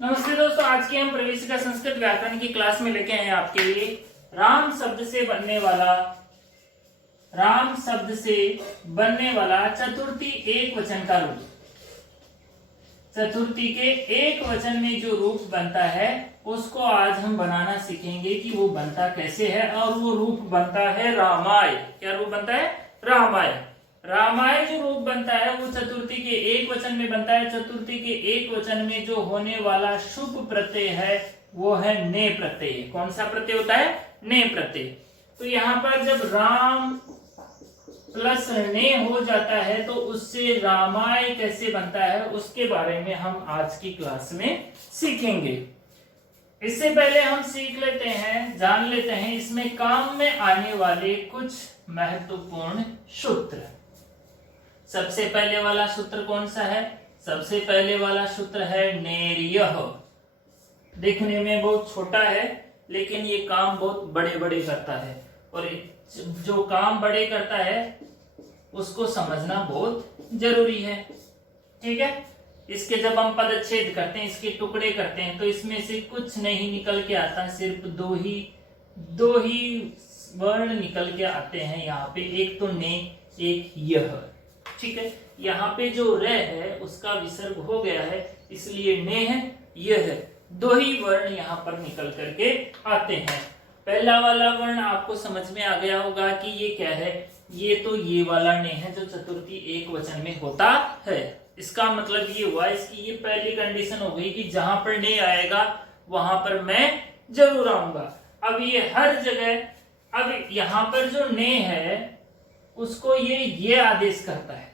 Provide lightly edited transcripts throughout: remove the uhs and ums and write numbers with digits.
नमस्ते दोस्तों, आज की हम प्रवेशिका संस्कृत व्याकरण की क्लास में लेके आए हैं आपके लिए राम शब्द से बनने वाला चतुर्थी एक वचन का रूप। चतुर्थी के एक वचन में जो रूप बनता है उसको आज हम बनाना सीखेंगे कि वो बनता कैसे है। और वो रूप बनता है रामाय। क्या रूप बनता है? रामाय। रामाय जो रूप बनता है वो चतुर्थी के एक वचन में बनता है। चतुर्थी के एक वचन में जो होने वाला शुभ प्रत्यय है वो है ने प्रत्यय। कौन सा प्रत्यय होता है? ने प्रत्यय। तो यहाँ पर जब राम प्लस ने हो जाता है तो उससे रामाय कैसे बनता है उसके बारे में हम आज की क्लास में सीखेंगे। इससे पहले हम जान लेते हैं इसमें काम में आने वाले कुछ महत्वपूर्ण सूत्र। सबसे पहले वाला सूत्र कौन सा है? सबसे पहले वाला सूत्र है नेर्यः। दिखने में बहुत छोटा है लेकिन ये काम बहुत बड़े बड़े करता है, और जो काम बड़े करता है उसको समझना बहुत जरूरी है। ठीक है, इसके जब हम पदच्छेद करते हैं, इसके टुकड़े करते हैं, तो इसमें से कुछ नहीं निकल के आता, सिर्फ दो ही वर्ण निकल के आते हैं यहाँ पे। एक तो ने, एक यह। ठीक है, यहाँ पे जो र है उसका विसर्ग हो गया है, इसलिए ने है, यह है। दो ही वर्ण यहाँ पर निकल करके आते हैं। पहला वाला वर्ण आपको समझ में आ गया होगा कि ये क्या है। ये तो ये वाला ने है जो चतुर्थी एक वचन में होता है। इसका मतलब ये हुआ, इसकी ये पहली कंडीशन हो गई कि जहां पर ने आएगा वहां पर मैं जरूर आऊंगा। अब ये हर जगह, अब यहां पर जो ने है उसको ये आदेश करता है।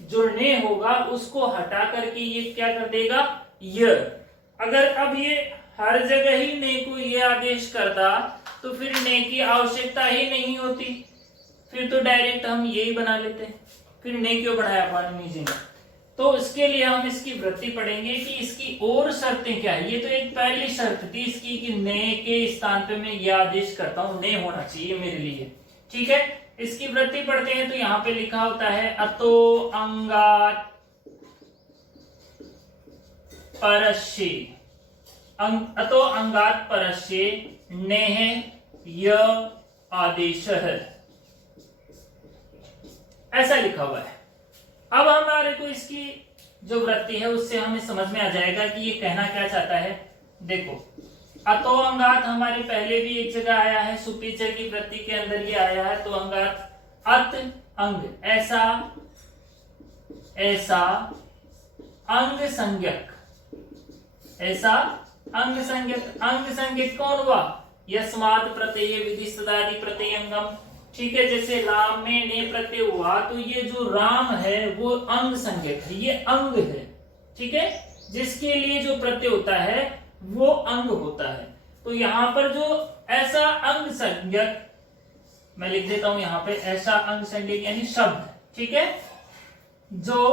जो ने होगा उसको हटा करके ये क्या कर देगा? य। अगर अब ये हर जगह ही ने को ये आदेश करता तो फिर ने की आवश्यकता ही नहीं होती, फिर तो डायरेक्ट हम यही बना लेते। फिर ने क्यों बढ़ाया पाणिनि जी ने? तो इसके लिए हम इसकी वृत्ति पढ़ेंगे कि इसकी और शर्तें क्या है। ये तो एक पहली शर्त थी इसकी कि ने के स्थान पे मैं यह आदेश करता हूं, ने होना चाहिए मेरे लिए। ठीक है, इसकी वृत्ति पढ़ते हैं तो यहाँ पे लिखा होता है अतो अंगात परस्य। अतो अंगात परस्य नेह य आदेश है, ऐसा लिखा हुआ है। अब हमारे को इसकी जो वृत्ति है उससे हमें समझ में आ जाएगा कि ये कहना क्या चाहता है। देखो, अतो अंगात हमारे पहले भी एक जगह आया है, सुपीचय की वृत्ति के अंदर ये आया है। तो अंगात अत अंग, ऐसा अंग संज्ञक, ऐसा अंग संज्ञक। अंग संज्ञक कौन हुआ? यस्मात् प्रत्यय विधिस्तदादि प्रत्ययंगम। ठीक है, जैसे राम में ने प्रत्यय हुआ तो ये जो राम है वो अंग संज्ञक है, ये अंग है। ठीक है, जिसके लिए जो प्रत्यय होता है वो अंग होता है। तो यहां पर जो ऐसा अंग संज्ञक, मैं लिख देता हूं यहां पे, ऐसा अंग संज्ञक यानी शब्द, ठीक है, जो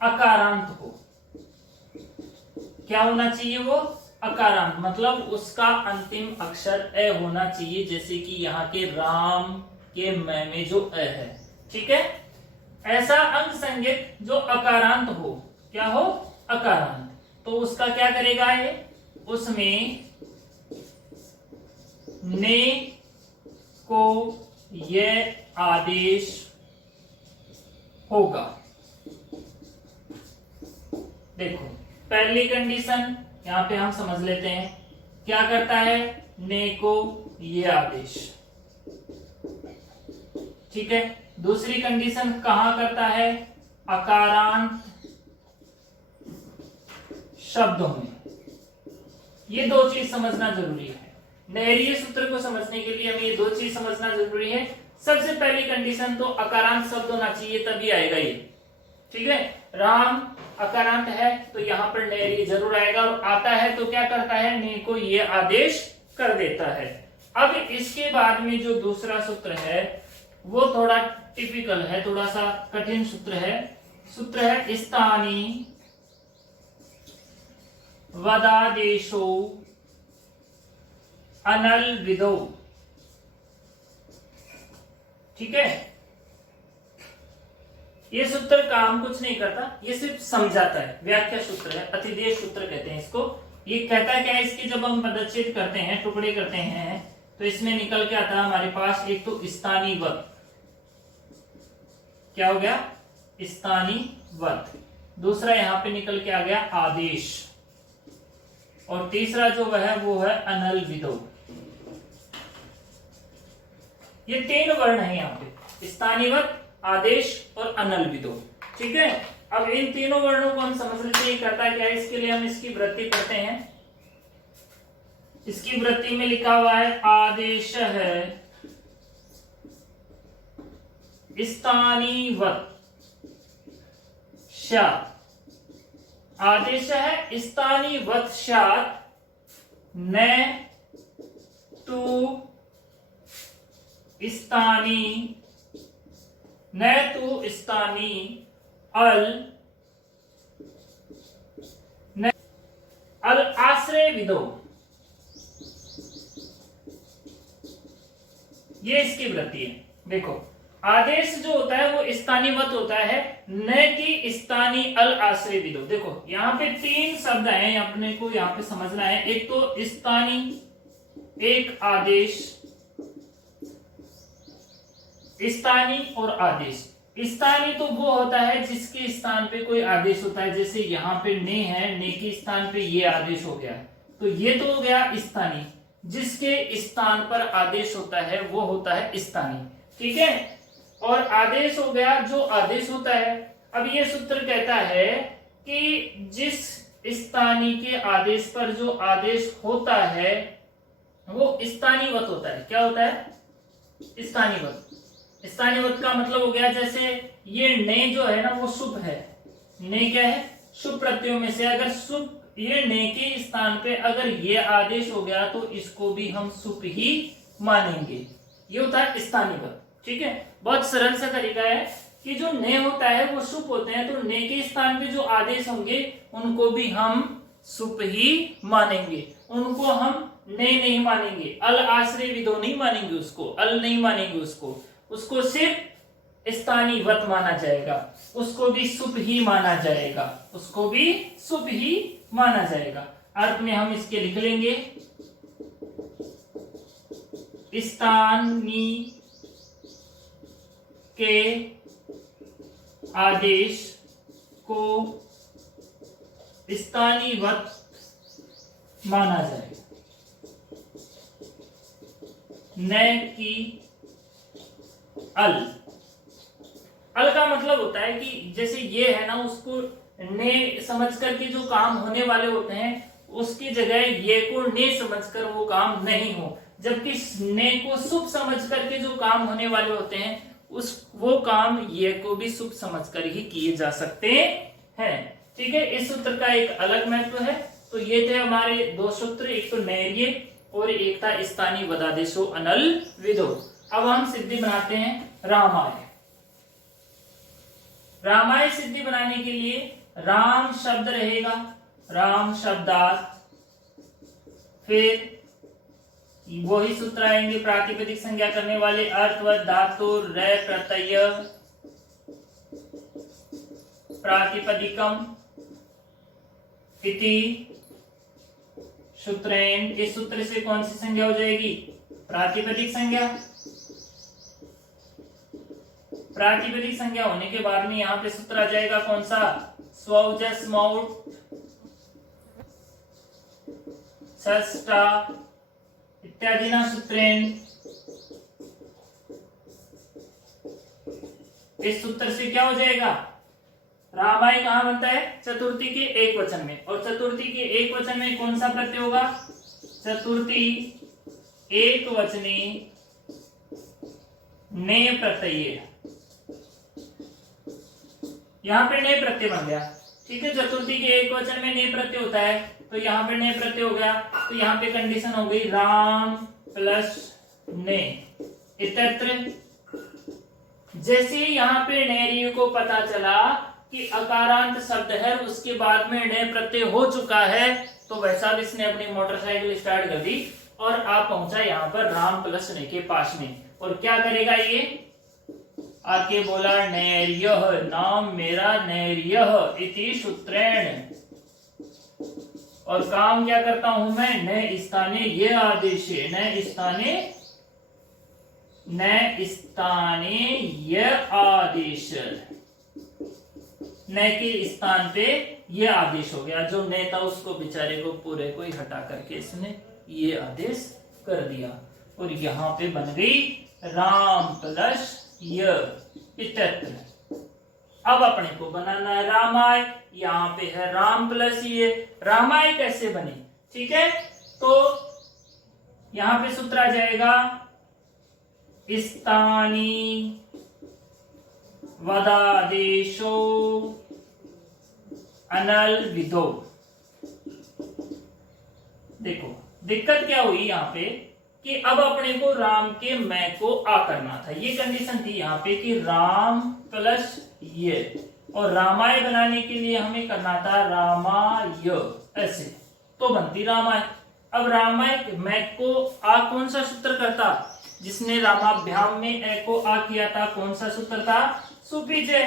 अकारांत हो। क्या होना चाहिए? वो अकारांत, मतलब उसका अंतिम अक्षर अ होना चाहिए। जैसे कि यहाँ के राम के मैं में जो अ है। ठीक है, ऐसा अंग संज्ञक जो अकारांत हो। क्या हो? अकारांत। तो उसका क्या करेगा ये? उसमें ने को ये आदेश होगा। देखो, पहली कंडीशन यहां पे हम समझ लेते हैं। क्या करता है? ने को ये आदेश। ठीक है, दूसरी कंडीशन कहां करता है? अकारांत शब्दों में। ये दो चीज समझना जरूरी है। नेरीय सूत्र को समझने के लिए हमें ये दो चीज समझना जरूरी है। सबसे पहली कंडीशन तो अकारांत शब्द होना चाहिए, तभी आएगा ये। ठीक है, राम अकारांत है तो यहां पर नेरी जरूर आएगा, और आता है तो क्या करता है? ने को ये आदेश कर देता है। अब इसके बाद में जो दूसरा सूत्र है वो थोड़ा टिपिकल है, थोड़ा सा कठिन सूत्र है। सूत्र है स्थानी वदादेशो अनल विदो। ठीक है, ये सूत्र काम कुछ नहीं करता, ये सिर्फ समझाता है, व्याख्या सूत्र है, अतिदेश सूत्र कहते हैं इसको। ये कहता क्या है, इसके जब हम पदच्छेद करते हैं, टुकड़े करते हैं, तो इसमें निकल के आता है हमारे पास एक तो स्थानीवत, क्या हो गया, स्थानीवत। दूसरा यहाँ पे निकल के आ गया आदेश, और तीसरा जो वह है वो है अनल विदो। ये 3 वर्ण है यहाँ पे, स्थानीवत, आदेश और अनल विदो। ठीक है, अब इन तीनों वर्णों को हम समझ लेते हैं करता क्या है। इसके लिए हम इसकी वृत्ति पढ़ते हैं। इसकी वृत्ति में लिखा हुआ है आदेश है स्थानीवत शात, आदेश है स्थानीवत शात, न तू स्थानी अल आश्रय विदो। ये इसकी वृत्ति है। देखो, आदेश जो होता है वो स्थानीवत होता है, न कि स्थानी अल आश्रय विदो। देखो यहाँ पे 3 शब्द हैं, अपने को यहाँ पे समझना है। एक तो स्थानी, एक आदेश, स्थानी और आदेश। स्थानी तो वो होता है जिसके स्थान पे कोई आदेश होता है, जैसे यहाँ पे ने है, ने के स्थान पे ये आदेश हो गया, तो ये तो हो गया स्थानी। जिसके स्थान पर आदेश होता है वो होता है स्थानी। ठीक है, और आदेश हो गया जो आदेश होता है। अब ये सूत्र कहता है कि जिस स्थानी के आदेश पर जो आदेश होता है वो स्थानीवत होता है। क्या होता है, स्थानीवत। स्थानीवत का मतलब हो गया, जैसे ये ने जो है ना वो शुभ है। ने क्या है, शुभ प्रत्ययों में से अगर शुभ, ये ने के स्थान पे अगर ये आदेश हो गया तो इसको भी हम शुभ ही मानेंगे। ये होता है स्थानीवत। ठीक है, बहुत सरल सा तरीका है कि जो ने होता है वो शुभ होते हैं, तो ने के स्थान पे जो आदेश होंगे उनको भी हम शुभ ही मानेंगे, उनको हम ने नहीं मानेंगे। अल आश्रय विदो नहीं मानेंगे, उसको अल नहीं मानेंगे, उसको सिर्फ स्थानीवत माना जाएगा, उसको भी शुभ ही माना जाएगा, उसको भी शुभ ही माना जाएगा। अर्थ में हम इसके लिख लेंगे स्थानी के आदेश को स्थानीवत माना जाएगा, न कि अल। अल का मतलब होता है कि जैसे ये है ना, उसको ने समझ करके जो काम होने वाले होते हैं उसकी जगह ये को ने समझकर वो काम नहीं हो, जबकि ने को शुभ समझ करके जो काम होने वाले होते हैं वो काम ये को भी शुभ समझकर ही किए जा सकते हैं। ठीक है, इस सूत्र का एक अलग महत्व है। तो ये थे हमारे 2 सूत्र, एक तो नैर्य और एक था स्थानीय वदादेशो अनल विदो। अब हम सिद्धि बनाते हैं रामाय। रामाय सिद्धि बनाने के लिए राम शब्द रहेगा, राम शब्दार्थ, फिर वही सूत्र आएंगे प्रातिपदिक संज्ञा करने वाले, अर्थ व धातु, रे प्रत्यय, प्रातिपदिकम इति सूत्रेण। इस सूत्र से कौन सी संज्ञा हो जाएगी, प्रातिपदिक संज्ञा। प्रातिपदिक संज्ञा होने के बाद में यहाँ पे सूत्र आ जाएगा कौन सा, स्वौजस मौट षष्ठा इत्यादि ना सूत्रेण। इस सूत्र से क्या हो जाएगा, रामाय कहां बनता है, चतुर्थी के एक वचन में। और चतुर्थी के एक वचन में कौन सा प्रत्यय होगा, चतुर्थी एक वचने ने प्रत्यय। यहां पे ने प्रत्यय बन गया। ठीक है, चतुर्थी के एक वचन में ने प्रत्यय होता है, तो यहाँ पे ने प्रत्यय हो गया, तो यहाँ पे कंडीशन हो गई राम प्लस ने इत्यत्र। जैसे यहाँ पे नैर्य को पता चला कि अकारांत शब्द है, उसके बाद में ने प्रत्यय हो चुका है, तो वैसा भी इसने अपनी मोटरसाइकिल स्टार्ट कर दी और आप पहुंचा यहाँ पर राम प्लस ने के पास में। और क्या करेगा ये, आके बोला नैर्यः, नाम मेरा नैर्यः इति सूत्रेण। और काम क्या करता हूं मैं, न स्थाने ये आदेश है, न स्थाने ये आदेश, न के स्थान पे ये आदेश हो गया। जो न था उसको बेचारे को पूरे को ही हटा करके इसने ये आदेश कर दिया और यहाँ पे बन गई राम प्लस य इत्यत्र। अब अपने को बनाना है रामाय, यहाँ पे है राम प्लस ये। रामाय कैसे बने, ठीक है, तो यहाँ पे सूत्र आ जाएगा स्थानी वदादेशो अनल विदो। देखो दिक्कत क्या हुई यहाँ पे कि अब अपने को राम के मैं को आ करना था। ये कंडीशन थी यहाँ पे कि राम प्लस ये, और रामाय बनाने के लिए हमें करना था रामाय, ऐसे तो बनती रामाय। अब रामाय मैं को आ कौन सा सूत्र करता, जिसने रामाभ्याम में ए को आ किया था, कौन सा सूत्र था, सुपीजे।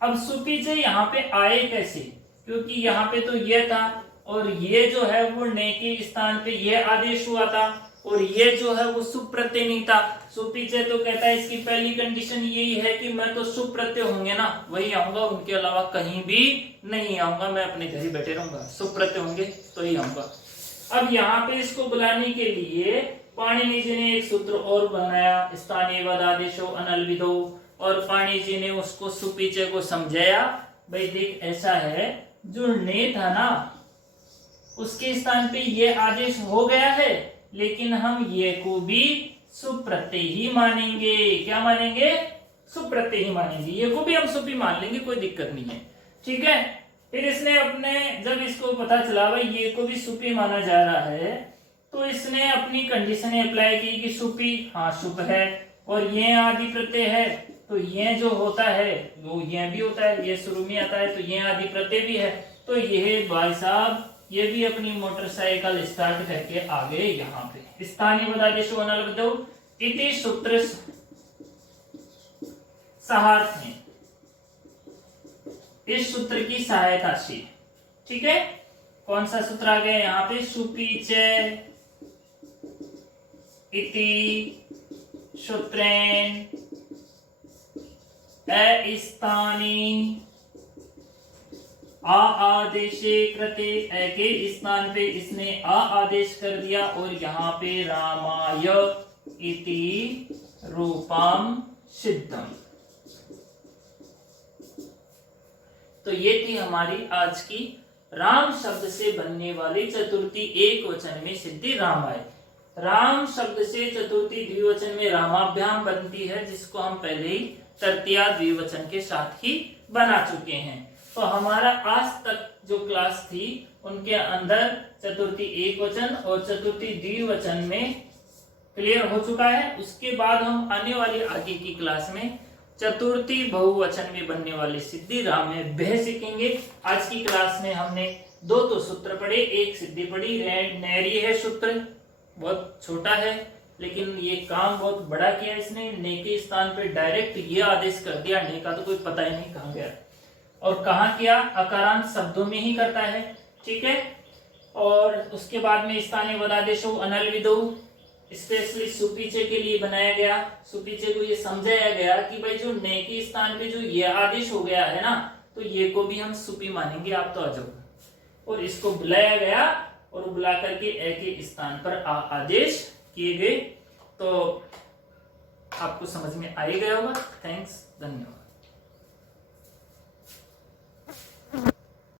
अब सुपीजे यहाँ पे आए कैसे, क्योंकि यहाँ पे तो ये था और ये जो है वो ने के स्थान पे ये आदेश हुआ था, और ये जो है वो सुप्रत्यय नहीं था। सुपीजे तो कहता है इसकी पहली कंडीशन यही है कि मैं तो सुप्रत्यय होंगे ना वही आऊंगा, उनके अलावा कहीं भी नहीं आऊंगा, मैं अपने घर ही बैठे रहूंगा, सुप्रत्यय होंगे तो ही आऊंगा। अब यहाँ पे इसको बुलाने के लिए पाणिनि जी ने एक सूत्र और बनाया, स्थानीय वदादेशो अनल विदो, और पाणिनि जी ने उसको सुपीचे को समझाया, भाई देख ऐसा है, जो ने था ना उसके स्थान पे ये आदेश हो गया है, लेकिन हम ये को भी सुप्रत्यय ही मानेंगे। क्या मानेंगे, सुप्रत्यय ही मानेंगे, ये को भी हम सुपी मान लेंगे, कोई दिक्कत नहीं है, ठीक है। फिर इसने अपने, जब इसको पता चला भाई ये को भी सुपी माना जा रहा है, तो इसने अपनी कंडीशन अप्लाई की कि सुपी हाँ शुभ है, और ये आदि प्रत्यय है तो ये जो होता है वो ये भी होता है, ये शुरू में आता है तो ये आदि प्रत्यय भी है। तो ये भाई साहब ये भी अपनी मोटरसाइकिल स्टार्ट करके आ गए यहाँ पे। स्थानीय वदादेशो अनल विदो इति सूत्र सहार्थ में, इस सूत्र की सहायता से, ठीक है। कौन सा सूत्र आ गया यहाँ पे, सुपीचे इति सूत्रेण अस्थानी आ आदेशे कृते, ए के स्थान पे इसने आ आदेश कर दिया, और यहाँ पे रामाय इति रूपम सिद्धम। तो ये थी हमारी आज की राम शब्द से बनने वाली चतुर्थी एक वचन में सिद्धि रामाय। राम शब्द से चतुर्थी द्विवचन में रामाभ्याम बनती है, जिसको हम पहले ही तृतीया द्विवचन के साथ ही बना चुके हैं। तो हमारा आज तक जो क्लास थी उनके अंदर चतुर्थी एक वचन और चतुर्थी द्विवचन में क्लियर हो चुका है। उसके बाद हम आने वाली आगे की क्लास में चतुर्थी बहुवचन में बनने वाली सिद्धि राम में बह सीखेंगे। आज की क्लास में हमने दो तो सूत्र पढ़े, एक सिद्धि पढ़ी, नैरी है सूत्र, बहुत छोटा है लेकिन ये काम बहुत बड़ा किया इसने। ने के स्थान पे डायरेक्ट ये आदेश कर दिया, ने का तो कोई पता ही नहीं कहाँ गया, और कहाँ किया, अकारांत शब्दों में ही करता है, ठीक है। और उसके बाद में स्थानीय वदादेशो अनल विदो स्पेशली सुपीचे के लिए बनाया गया। सुपीचे को ये समझाया गया कि भाई जो ने के स्थान पे जो ये आदेश हो गया है ना, तो ये को भी हम सुपी मानेंगे, आप तो आ जाओ। और इसको बुलाया गया और बुला करके ए के स्थान पर आदेश किए गए। तो आपको समझ में आ ही गया होगा। थैंक्स, धन्यवाद।